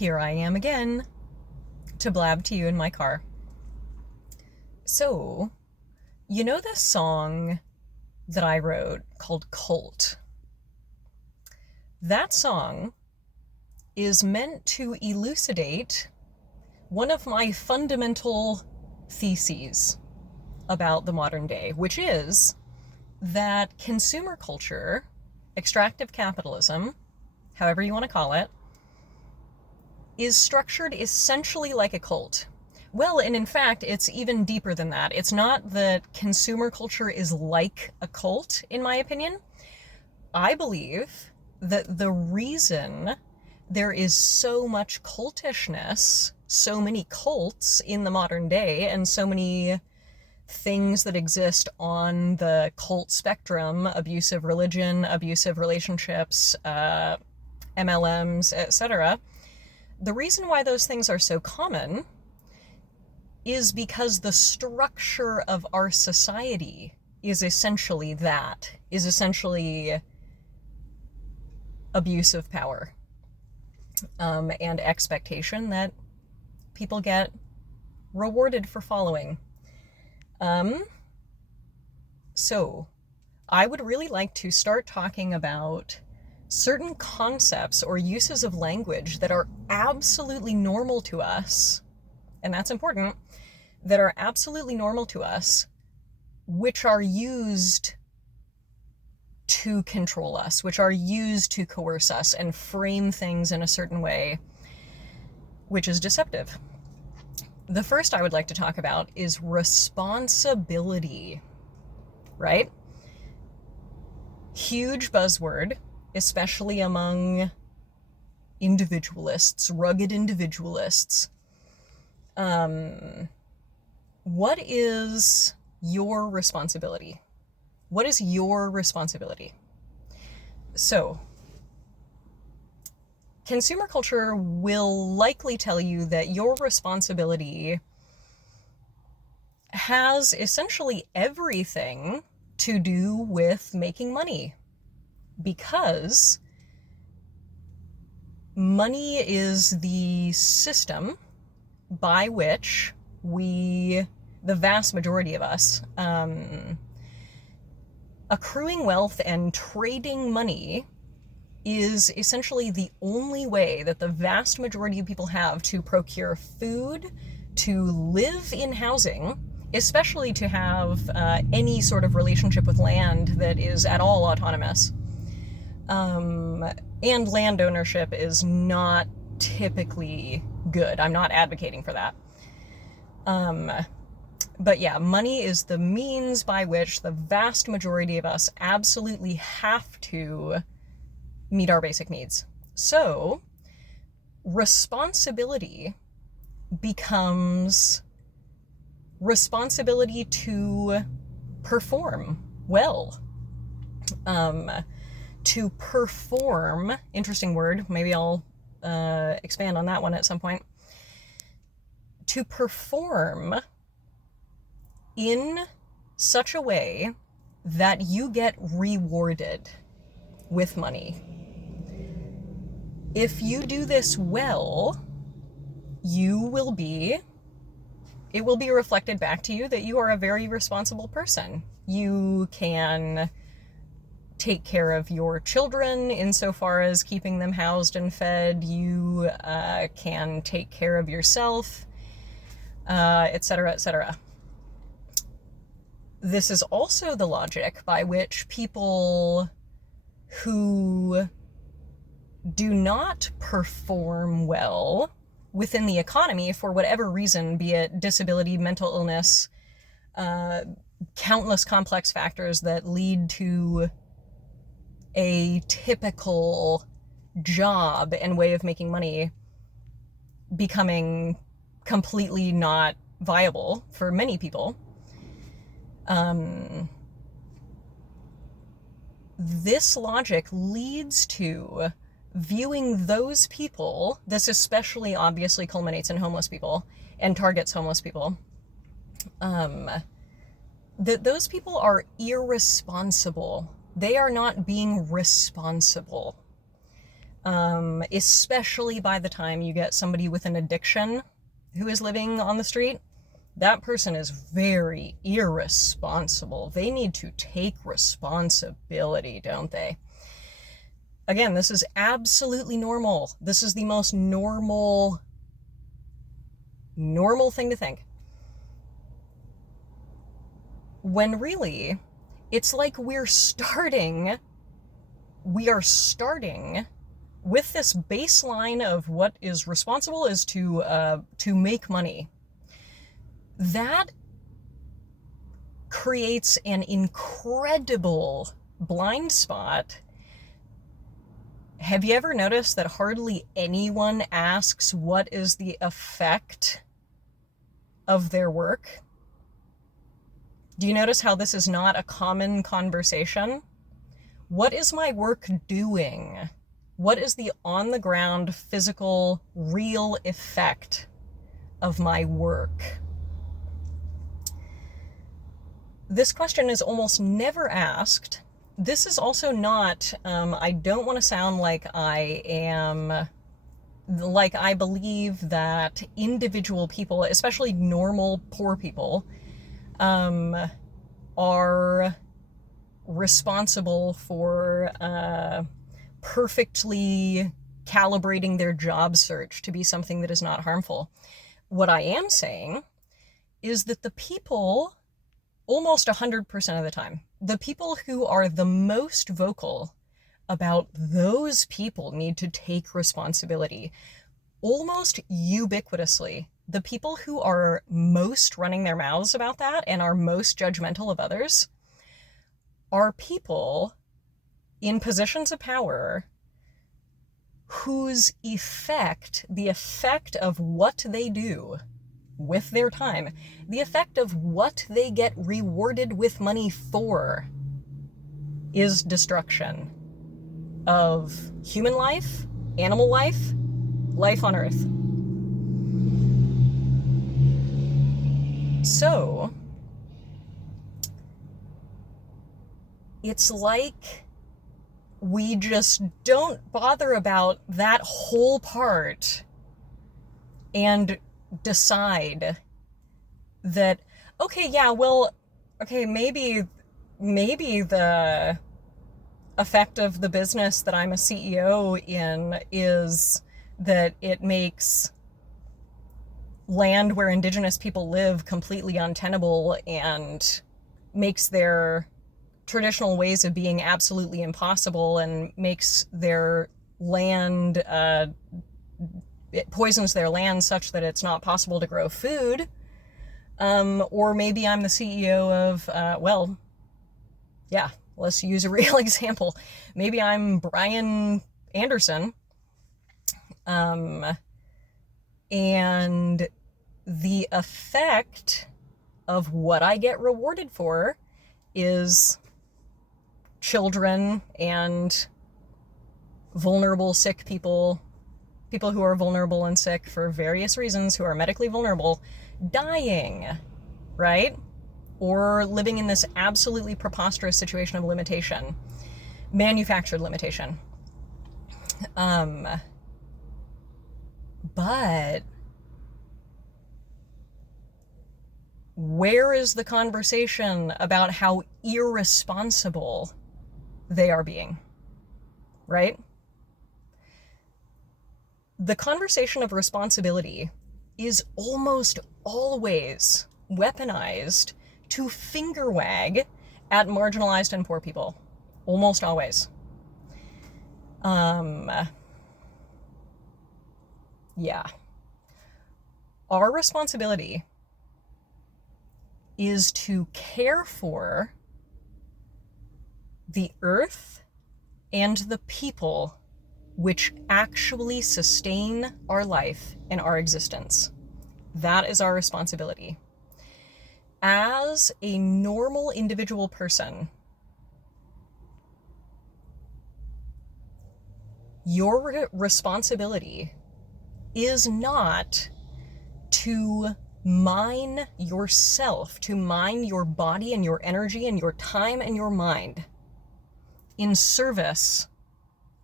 here I am again to blab to you in my car. So, you know this song that I wrote called Cult? That song is meant to elucidate one of my fundamental theses about the modern day, which is that consumer culture, extractive capitalism, however you want to call it, is structured essentially like a cult. Well, and in fact, it's even deeper than that. It's not that consumer culture is like a cult, in my opinion. I believe that the reason there is so much cultishness, so many cults in the modern day, and so many things that exist on the cult spectrum, abusive religion, abusive relationships, MLMs, etc. The reason why those things are so common is because the structure of our society is essentially abuse of power, and expectation that people get rewarded for following. So I would really like to start talking about certain concepts or uses of language that are absolutely normal to us, and that's important, that are absolutely normal to us, which are used to control us, which are used to coerce us and frame things in a certain way, which is deceptive. The first I would like to talk about is responsibility, right? Huge buzzword, especially among individualists, rugged individualists. What is your responsibility? What is your responsibility? So, consumer culture will likely tell you that your responsibility has essentially everything to do with making money, because money is the system by which the vast majority of us, accruing wealth and trading money is essentially the only way that the vast majority of people have to procure food, to live in housing, especially to have any sort of relationship with land that is at all autonomous. And land ownership is not typically good. I'm not advocating for that. But yeah, money is the means by which the vast majority of us absolutely have to meet our basic needs. So, responsibility becomes responsibility to perform well. To perform, interesting word, maybe I'll expand on that one at some point. To perform in such a way that you get rewarded with money. If you do this well, it will be reflected back to you that you are a very responsible person. You can take care of your children insofar as keeping them housed and fed. You can take care of yourself, etc., etc. This is also the logic by which people who do not perform well within the economy for whatever reason, be it disability, mental illness, countless complex factors that lead to a typical job and way of making money becoming completely not viable for many people. This logic leads to viewing those people, this especially obviously culminates in homeless people and targets homeless people, that those people are irresponsible. They are not being responsible. especially by the time you get somebody with an addiction who is living on the street. That person is very irresponsible. They need to take responsibility, don't they? Again, this is absolutely normal. This is the most normal thing to think. When really, it's like we are starting with this baseline of what is responsible is to make money. That creates an incredible blind spot. Have you ever noticed that hardly anyone asks what is the effect of their work? Do you notice how this is not a common conversation? What is my work doing? What is the on-the-ground, physical, real effect of my work? This question is almost never asked. This is also not, I don't want to sound like I believe that individual people, especially normal poor people, are responsible for perfectly calibrating their job search to be something that is not harmful. What I am saying is that the people, almost 100% of the time, the people who are the most vocal about those people need to take responsibility, almost ubiquitously, the people who are most running their mouths about that and are most judgmental of others are people in positions of power whose effect, the effect of what they do with their time, the effect of what they get rewarded with money for, is destruction of human life, animal life, life on Earth. So, it's like we just don't bother about that whole part and decide that, okay, yeah, well, okay, maybe the effect of the business that I'm a CEO in is that it makes land where indigenous people live completely untenable and makes their traditional ways of being absolutely impossible and makes their land, it poisons their land such that it's not possible to grow food. Or maybe I'm the CEO of, well, yeah, let's use a real example. Maybe I'm Brian Anderson, and the effect of what I get rewarded for is children and vulnerable, sick people who are vulnerable and sick for various reasons, who are medically vulnerable, dying, right? Or living in this absolutely preposterous situation of limitation, manufactured limitation. But where is the conversation about how irresponsible they are being, right? The conversation of responsibility is almost always weaponized to finger wag at marginalized and poor people. Almost always. Yeah. Our responsibility is to care for the earth and the people which actually sustain our life and our existence. That is our responsibility. As a normal individual person, your responsibility is not to mine yourself, to mine your body and your energy and your time and your mind in service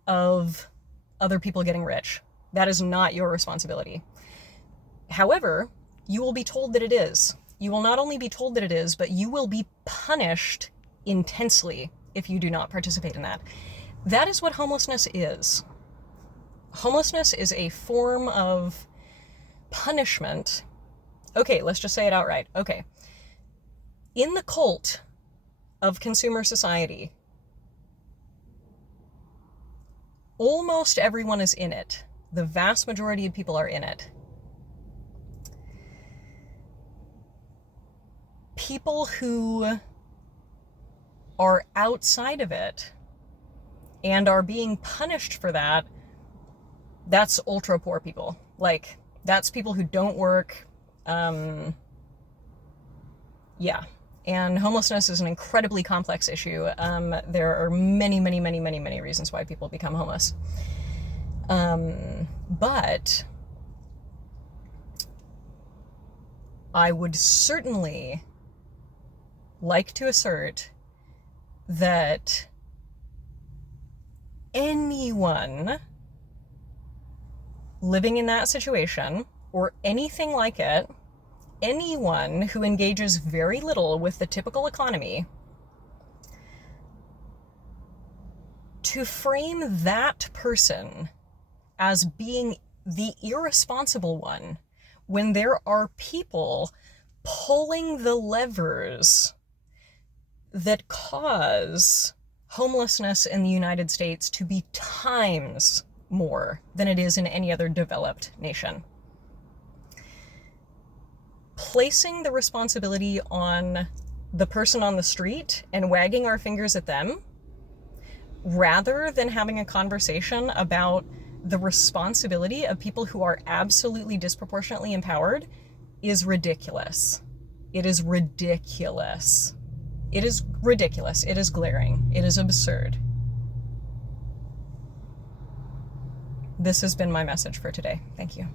of other people getting rich. That is not your responsibility. However, you will be told that it is. You will not only be told that it is, but you will be punished intensely if you do not participate in that. That is what homelessness is. Homelessness is a form of punishment. Okay, let's just say it outright. Okay. In the cult of consumer society, almost everyone is in it. The vast majority of people are in it. People who are outside of it and are being punished for that, that's ultra poor people. Like, that's people who don't work. Yeah. And homelessness is an incredibly complex issue. There are many, many, many, many, many reasons why people become homeless. But I would certainly like to assert that anyone living in that situation or anything like it, anyone who engages very little with the typical economy, to frame that person as being the irresponsible one when there are people pulling the levers that cause homelessness in the United States to be times more than it is in any other developed nation. Placing the responsibility on the person on the street and wagging our fingers at them, rather than having a conversation about the responsibility of people who are absolutely disproportionately empowered, is ridiculous. It is ridiculous. It is ridiculous. It is glaring. It is absurd. This has been my message for today. Thank you.